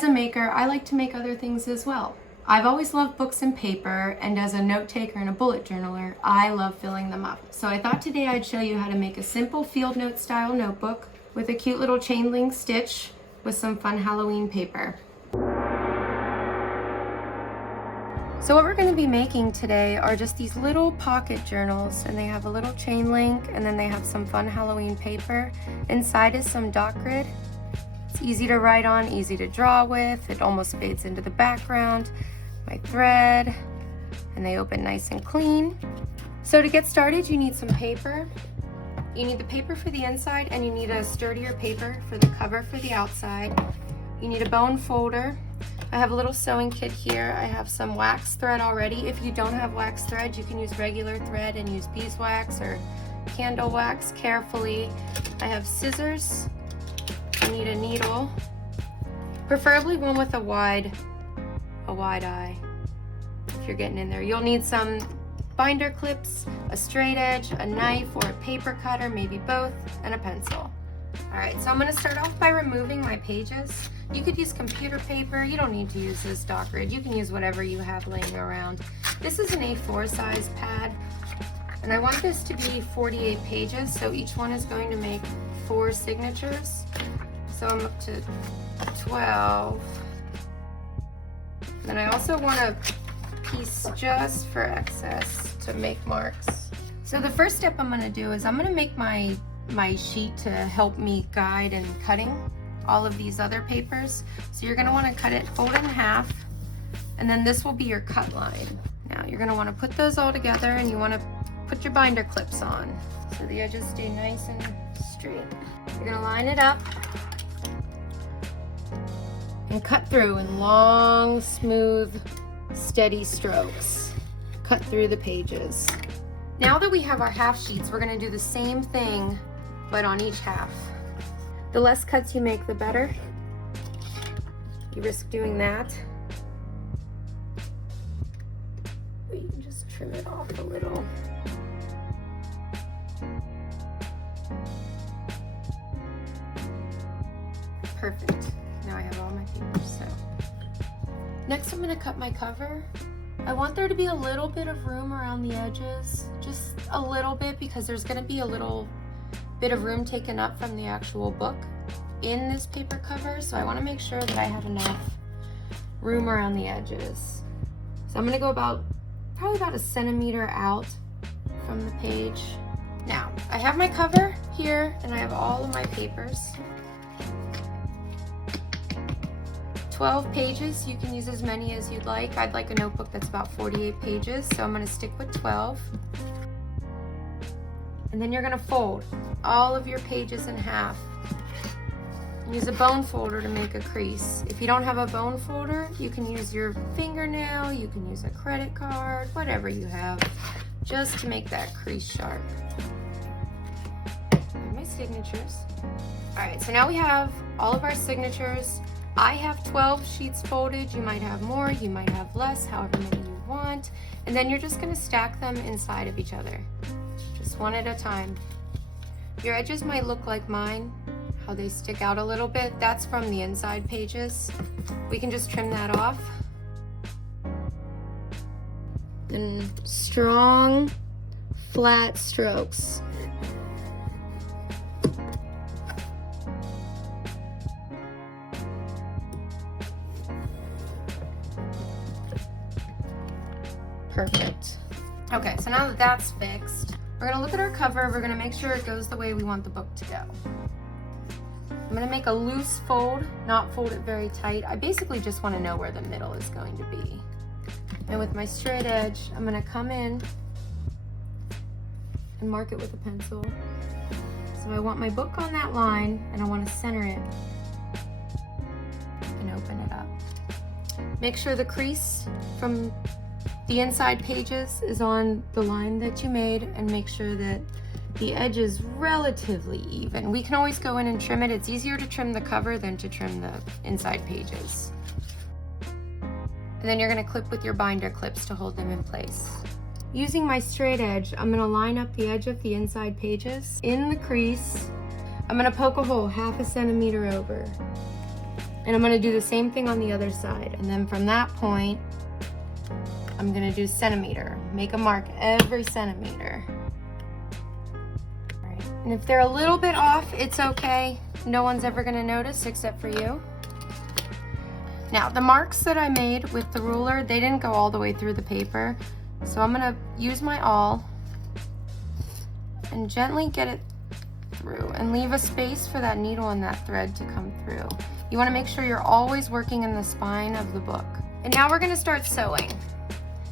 As a maker, I like to make other things as well. I've always loved books and paper, and as a note taker and a bullet journaler, I love filling them up. So I thought today I'd show you how to make a simple field note style notebook with a cute little chain link stitch with some fun Halloween paper. So what we're going to be making today are just these little pocket journals, and they have a little chain link, and then they have some fun Halloween paper. Inside is some dot grid. It's easy to write on, easy to draw with. It almost fades into the background. My thread, and they open nice and clean. So to get started, you need some paper. You need the paper for the inside, and you need a sturdier paper for the cover for the outside. You need a bone folder. I have a little sewing kit here. I have some wax thread already. If you don't have wax thread, you can use regular thread and use beeswax or candle wax carefully. I have scissors. I need a needle, preferably one with a wide eye if you're getting in there. You'll need some binder clips, a straight edge, a knife or a paper cutter, maybe both, and a pencil. All right, so I'm going to start off by removing my pages. You could use computer paper. You don't need to use this dot grid. You can use whatever you have laying around. This is an A4 size pad, and I want this to be 48 pages, so each one is going to make 4 signatures. So I'm up to 12. And I also want a piece just for excess to make marks. So the first step I'm going to do is I'm going to make my sheet to help me guide in cutting all of these other papers. So you're going to want to cut it, fold it in half, and then this will be your cut line. Now you're going to want to put those all together, and you want to put your binder clips on so the edges stay nice and straight. You're going to line it up and cut through in long, smooth, steady strokes. Cut through the pages. Now that we have our half sheets, we're going to do the same thing, but on each half. The less cuts you make, the better. You risk doing that. But you can just trim it off a little. Perfect. Now I have all my papers sewn. Next, I'm going to cut my cover. I want there to be a little bit of room around the edges, just a little bit, because there's going to be a little bit of room taken up from the actual book in this paper cover, so I want to make sure that I have enough room around the edges. So I'm going to go probably about 1 centimeter out from the page. Now, I have my cover here, and I have all of my papers. 12 pages, you can use as many as you'd like. I'd like a notebook that's about 48 pages, so I'm going to stick with 12. And then you're going to fold all of your pages in half. Use a bone folder to make a crease. If you don't have a bone folder, you can use your fingernail, you can use a credit card, whatever you have, just to make that crease sharp. And my signatures. All right, so now we have all of our signatures. I have 12 sheets folded. You might have more, you might have less, however many you want. And then you're just going to stack them inside of each other, just one at a time. Your edges might look like mine, how they stick out a little bit. That's from the inside pages. We can just trim that off. And strong, flat strokes. Perfect. Okay, so now that that's fixed, we're going to look at our cover. We're going to make sure it goes the way we want the book to go. I'm going to make a loose fold, not fold it very tight. I basically just want to know where the middle is going to be. And with my straight edge, I'm going to come in and mark it with a pencil. So I want my book on that line, and I want to center it and open it up. Make sure the crease from the inside pages is on the line that you made, and make sure that the edge is relatively even. We can always go in and trim it. It's easier to trim the cover than to trim the inside pages. And then you're going to clip with your binder clips to hold them in place. Using my straight edge, I'm going to line up the edge of the inside pages in the crease. I'm going to poke a hole 1/2 centimeter over. And I'm gonna do the same thing on the other side. And then from that point, I'm gonna do centimeter. Make a mark every centimeter. All right. And if they're a little bit off, it's okay. No one's ever gonna notice except for you. Now, the marks that I made with the ruler, they didn't go all the way through the paper. So I'm gonna use my awl and gently get it through and leave a space for that needle and that thread to come through. You wanna make sure you're always working in the spine of the book. And now we're gonna start sewing.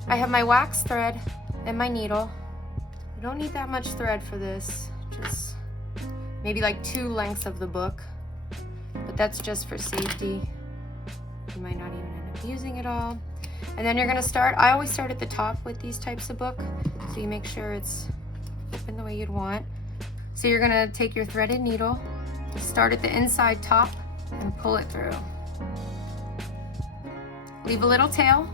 I have my wax thread and my needle. You don't need that much thread for this, just maybe like 2 lengths of the book, but that's just for safety. You might not even end up using it all. And then you're gonna start, I always start at the top with these types of book, so you make sure it's open the way you'd want. So you're gonna take your threaded needle, start at the inside top, and pull it through. Leave a little tail,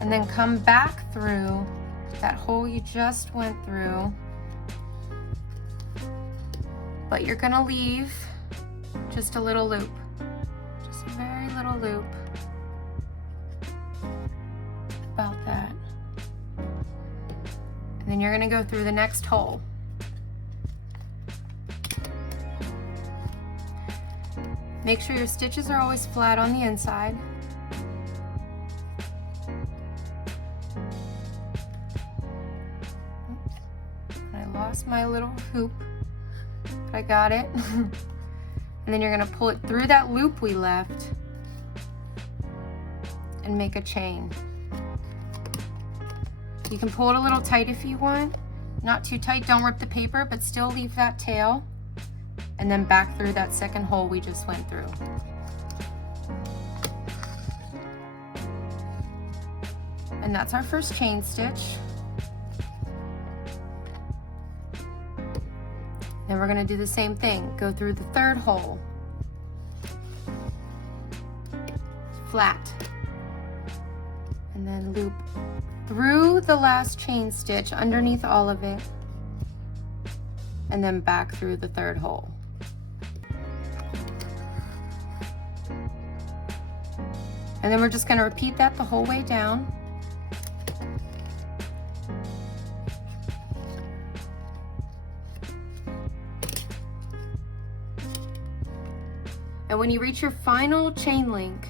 and then come back through that hole you just went through. But you're gonna leave just a little loop, just a very little loop, about that. And then you're gonna go through the next hole. Make sure your stitches are always flat on the inside. Oops. I lost my little hoop, but I got it. And then you're gonna pull it through that loop we left and make a chain. You can pull it a little tight if you want. Not too tight, don't rip the paper, but still leave that tail. And then back through that second hole we just went through. And that's our first chain stitch. Then we're gonna do the same thing. Go through the third hole. Flat. And then loop through the last chain stitch underneath all of it. And then back through the third hole. And then we're just gonna repeat that the whole way down. And when you reach your final chain link,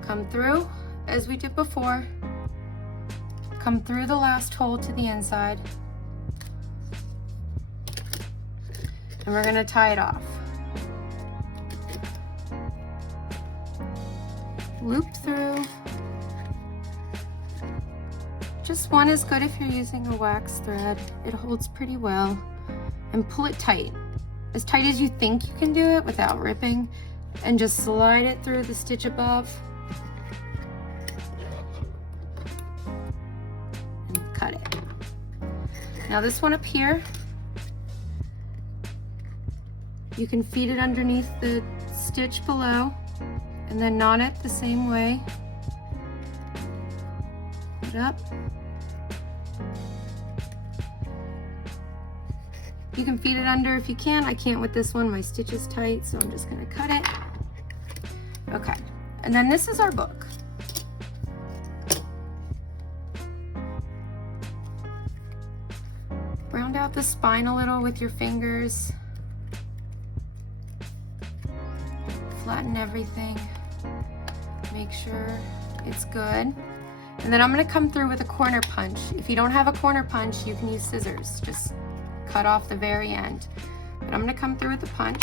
come through as we did before, come through the last hole to the inside, and we're gonna tie it off. Looped through. Just one is good if you're using a wax thread. It holds pretty well. And pull it tight. As tight as you think you can do it without ripping. And just slide it through the stitch above. And cut it. Now this one up here, you can feed it underneath the stitch below. And then knot it the same way. Put it up. You can feed it under if you can. I can't with this one, my stitch is tight, so I'm just gonna cut it. Okay, and then this is our book. Round out the spine a little with your fingers. Flatten everything. Make sure it's good. And then I'm gonna come through with a corner punch. If you don't have a corner punch, you can use scissors. Just cut off the very end. But I'm gonna come through with a punch.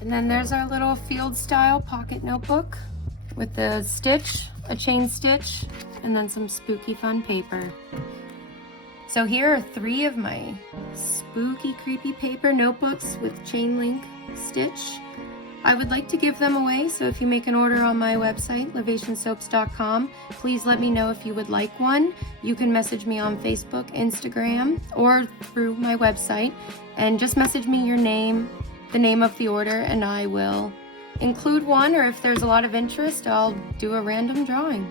And then there's our little field style pocket notebook with the stitch, a chain stitch, and then some spooky fun paper. So here are 3 of my spooky, creepy paper notebooks with chain link stitch. I would like to give them away, so if you make an order on my website, lavationsoaps.com, please let me know if you would like one. You can message me on Facebook, Instagram, or through my website, and just message me your name, the name of the order, and I will include one, or if there's a lot of interest, I'll do a random drawing.